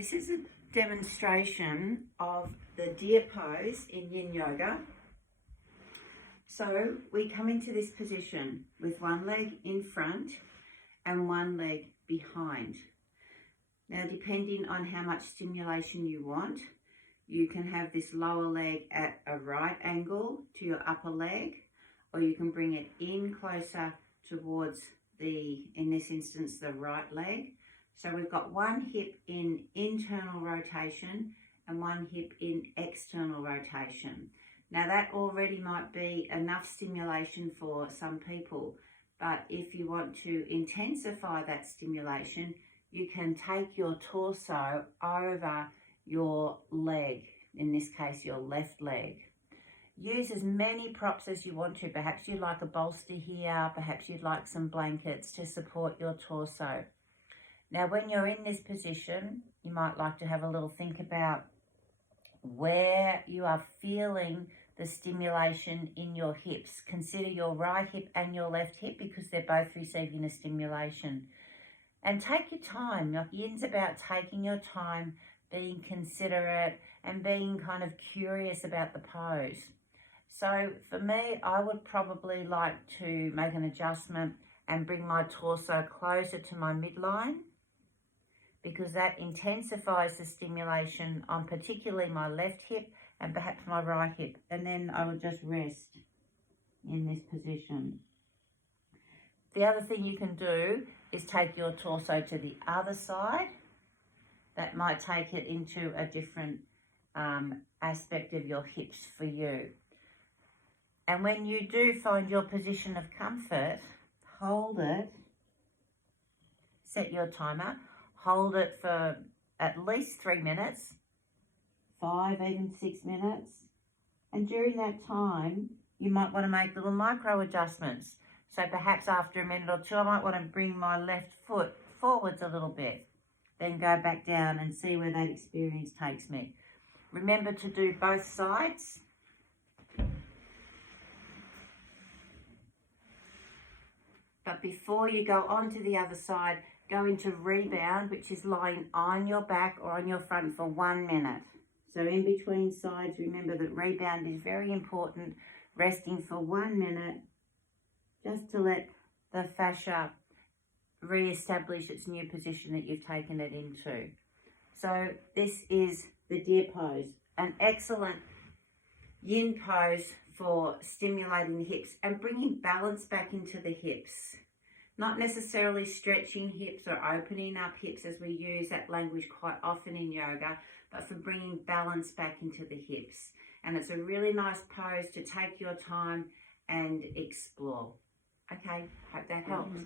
This is a demonstration of the deer pose in Yin Yoga. So we come into this position with one leg in front and one leg behind. Now, depending on how much stimulation you want, you can have this lower leg at a right angle to your upper leg, or you can bring it in closer towards in this instance, the right leg. So we've got one hip in internal rotation and one hip in external rotation. Now that already might be enough stimulation for some people, but if you want to intensify that stimulation, you can take your torso over your leg, in this case your left leg. Use as many props as you want to. Perhaps you'd like a bolster here, perhaps you'd like some blankets to support your torso. Now, when you're in this position, you might like to have a little think about where you are feeling the stimulation in your hips. Consider your right hip and your left hip because they're both receiving a stimulation. And take your time. Like Yin's about taking your time, being considerate and being kind of curious about the pose. So for me, I would probably like to make an adjustment and bring my torso closer to my midline because that intensifies the stimulation on particularly my left hip and perhaps my right hip. And then I would just rest in this position. The other thing you can do is take your torso to the other side. That might take it into a different aspect of your hips for you. And when you do find your position of comfort, hold it, set your timer, hold it for at least 3 minutes, 5, even 6 minutes. And during that time, you might want to make little micro adjustments. So perhaps after a minute or two, I might want to bring my left foot forwards a little bit, then go back down and see where that experience takes me. Remember to do both sides. But before you go on to the other side, go into rebound, which is lying on your back or on your front for 1 minute. So in between sides, remember that rebound is very important, resting for 1 minute, just to let the fascia re-establish its new position that you've taken it into. So this is the deer pose, an excellent yin pose for stimulating the hips and bringing balance back into the hips. Not necessarily stretching hips or opening up hips as we use that language quite often in yoga, but for bringing balance back into the hips. And it's a really nice pose to take your time and explore. Okay, hope that helps.